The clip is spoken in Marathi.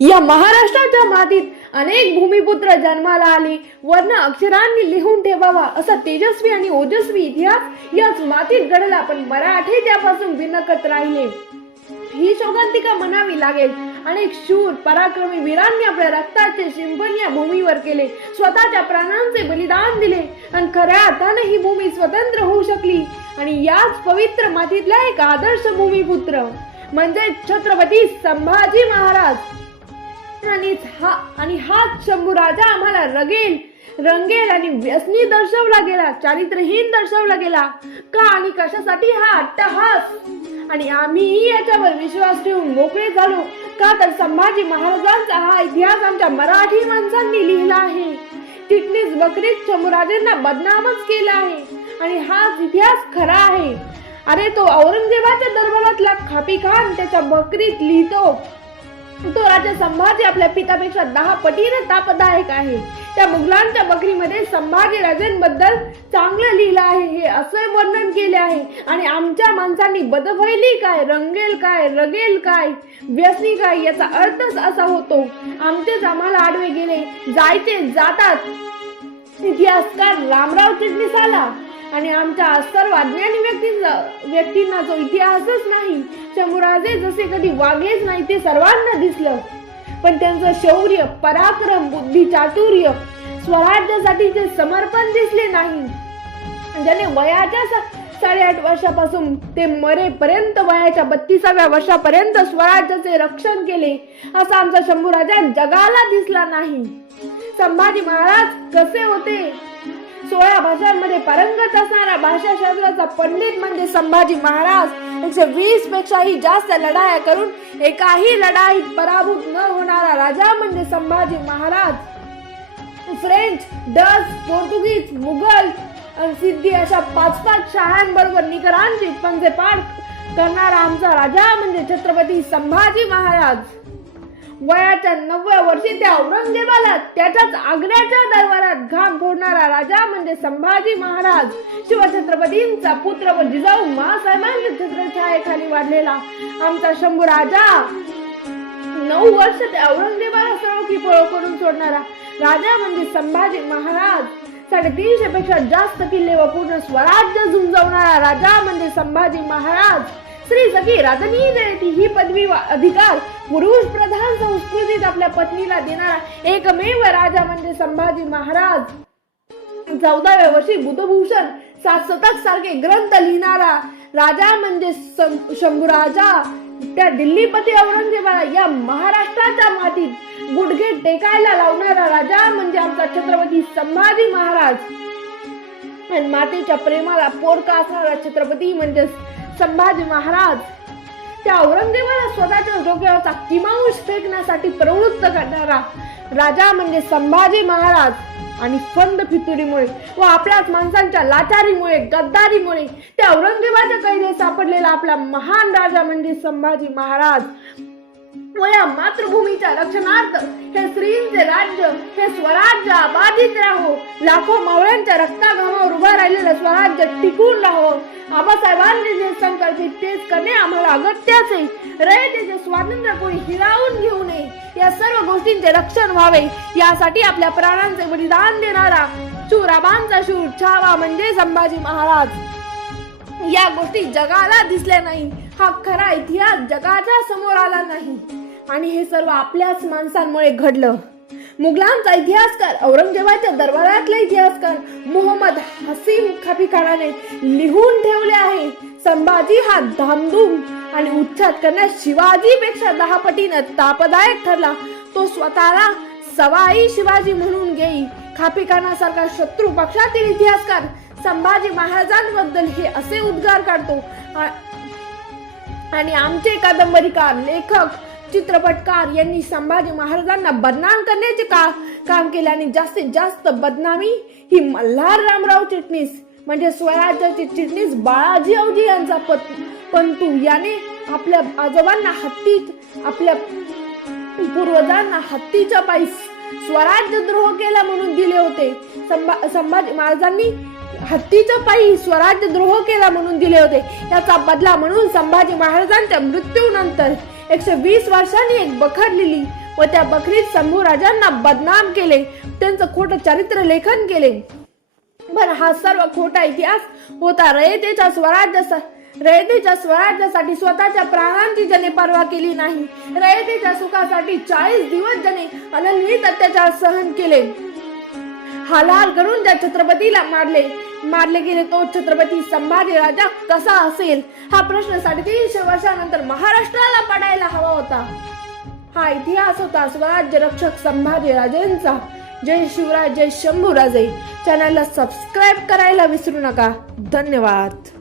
या महाराष्ट्राच्या मातीत अनेक भूमिपुत्र जन्माला आले. वर्ण अक्षरांनी लिहून ठेवावा असा तेजस्वी आणि ओजस्वी इतिहास याच मातीत घडला. पण मराठी त्यापासून बिनकत राहिले ही शोकांतिका म्हणावी लागेल. अनेक शूर पराक्रमी वीरांनी आपल्या रक्ताचे शिंपण या भूमीवर केले, स्वतःच्या प्राणांचे बलिदान दिले आणि खऱ्या अर्थाने ही भूमी स्वतंत्र होऊ शकली. आणि याच पवित्र मातीतला एक आदर्श भूमिपुत्र म्हणजे छत्रपती संभाजी महाराज. आणि हाच शंभू राजा आम्हाला रंगेल आणि व्यसनी दर्शवला गेला, चारित्र्यहीन दर्शवला गेला. का आणि कशासाठी हा अट्टहास? आणि आम्हीही याच्यावर विश्वास ठेवून मोकळे झालो का तर संभाजी महाराजांचा हा इतिहास आमच्या मराठी माणसांनी लिहिला आहे. चिटणीस बकरीत शंभूराजेंना बदनामच केला आहे आणि हाच इतिहास खरा आहे. अरे तो औरंगजेबाच्या दरबारातला खापी खान त्याच्या बकरीत लिहितो तो राजा संभाजी आपल्या पितापेक्षा 10 पटीने तापदायक आहे. त्या मुघलांच्या बकरीमध्ये संभाजी राजेंबद्दल चांगलं लिहिलं आहे, हे असे वर्णन केले आहे. आणि आमच्या माणसांनी बदफैली काय, रंगेल काय, रगेल काय, व्यसनी काय याचा अर्थच असा होतो. आमचेच आम्हाला आडवे गेले, जायचे जातात इतिहासकार रामराव चिटणीस आला. आणि आमच्या सर्व अज्ञानी व्यक्तींना जो इतिहासच नाही, शंभूराजे जसे कधी वागलेच नाही ते सर्वांना दिसलं. पण त्यांचं शौर्य, पराक्रम, बुद्धी, चातुर्य, स्वराज्यासाठीचे समर्पण दिसले नाही. ज्याने वयाच्या 8.5 वर्षापासून ते मरेपर्यंत वयाच्या 32व्या वर्षापर्यंत स्वराज्याचे रक्षण केले असा आमचा शंभूराजा जगाला दिसला नाही. संभाजी महाराज कसे होते? 16 भाषांमध्ये पारंगत असणारा भाषाशास्त्राचा पंडित म्हणजे संभाजी महाराज. 120 पेक्षाही जास्त लढाया करून एकाही लढाईत पराभूत न होणारा राजा म्हणजे संभाजी महाराज. फ्रेंच, डच, पोर्तुगीज, मुघल आणि सिद्धी अशा 5-5 शाळांबरोबर निकरांची पंजेपाठ करणारा आमचा राजा म्हणजे छत्रपती संभाजी महाराज. वयाच्या 9व्या वर्षी त्या औरंगजेबाला त्याच्याच आग्र्याच्या दरबारात घाम फोडणारा राजा म्हणजे संभाजी महाराज. शिवछत्रपतींचा पुत्र व जिजाऊ माँसाहेबांच्या छत्रछायेखाली वाढलेला आमचा शंभू राजा 9 वर्ष त्या औरंगजेबाला सळोखी पळो करून सोडणारा राजा म्हणजे संभाजी महाराज. 350 पेक्षा जास्त किल्ले व पूर्ण स्वराज्य झुंजवणारा राजा म्हणजे संभाजी महाराज. श्री सखी राजनी जयती ही पदवी व अधिकार पुरुष प्रधान संस्कृतीत आपल्या पत्नीला देणारा एकमेव राजा म्हणजे संभाजी महाराज. 14व्या वर्षी बुधभूषण 7 शतक सारखे ग्रंथ लिहिणारा राजा म्हणजे शंभूराजा. त्या दिल्लीपती औरंगजेबाला या महाराष्ट्राच्या मातीत गुडघे टेकायला लावणारा राजा म्हणजे आमचा छत्रपती संभाजी महाराज. आणि मातेच्या प्रेमाला पोरका असणारा छत्रपती म्हणजे संभाजी महाराज. त्या औरंगजेबाला स्वतःच्या डोक्यावरचा किमांश फेकण्यासाठी प्रवृत्त करणारा राजा म्हणजे संभाजी महाराज. आणि फंद फितुरीमुळे व आपल्याच माणसांच्या लाचारीमुळे, गद्दारीमुळे त्या औरंगजेबाच्या कैदेत सापडलेला आपला महान राजा म्हणजे संभाजी महाराज. व या मातृभूमीच्या रक्षणार्थ हे स्त्रींचे राज्य, हे स्वराज्य अबाधित राहो, लाखो मावळ्यांच्या रक्ताघामावर उभा राहिलेलं स्वराज्य टिकून राहो. आबासाहेबांनी जे संकल्पित तेच करणे आम्हाला अगत्याचे. रयतेचे स्वातंत्र्य कोणी हिरावून घेऊ नये, या सर्व गोष्टींचे रक्षण व्हावे यासाठी आपल्या प्राणांचे बलिदान देणारा शूराबांचा शूर छावा म्हणजे संभाजी महाराज. या गोष्टी जगाला दिसल्या नाही, हा खरा इतिहास जगाच्या समोर आला नाही आणि हे सर्व आपल्याच माणसांमुळे घडलं. मुघलांचा इतिहासकार, औरंगजेबाच्या दरबारातला इतिहासकार मोहम्मद हसीम खापीखानाने लिहून ठेवले आहे. संभाजी हा धामधूम आणि उच्छाद करण्यास शिवाजीपेक्षा 10 पटीने तापदायक ठरला. तो स्वतःला सवाई शिवाजी म्हणून घेई. खापीखानासारखा शत्रू पक्षातील इतिहासकार संभाजी महाराजांबद्दल हे असे उद्गार काढतो. आणि आमचे कादंबरीकार, लेखक, चित्रपटकार यांनी संभाजी महाराजांना बदनाम करण्याचे काम केले. आणि जास्तीत जास्त बदनामी ही मल्हार रामराव चिटणीस म्हणजे स्वराज्याचे चिटणीस बाळाजी औजी यांचा पंतू याने आपल्या आजोबांना आपल्या पूर्वजांना हत्तीच्या पायी स्वराज्यद्रोह केला म्हणून दिले होते. संभाजी महाराजांनी हत्तीच्या पायी स्वराज्यद्रोह केला म्हणून दिले होते. याचा बदला म्हणून संभाजी महाराजांच्या मृत्यूनंतर 120 वर्षांनी एक बखर लिहिली व त्या बखरीत शंभू राजांना बदनाम केले, त्यांचं खोटं चरित्र लेखन केले. पण हा सर्व खोटा इतिहास होता. रयतेच्या स्वराज्यासाठी स्वतःच्या प्राणांची ज्याने पर्वा केली नाही, रयतेच्या सुखासाठी 40 दिवस ज्याने अनन्वित अत्याचार सहन केले, हालहाल करून ज्या छत्रपतीला मारले गेले, तो छत्रपती संभाजी राजा कसा असेल? हा प्रश्न 350 वर्षानंतर महाराष्ट्राला पडायला हवा होता. हा इतिहास होता स्वराज्य रक्षक संभाजी राजेंचा. जय शिवराय, जय शंभूराजे. चॅनलला सबस्क्राईब करायला विसरू नका. धन्यवाद.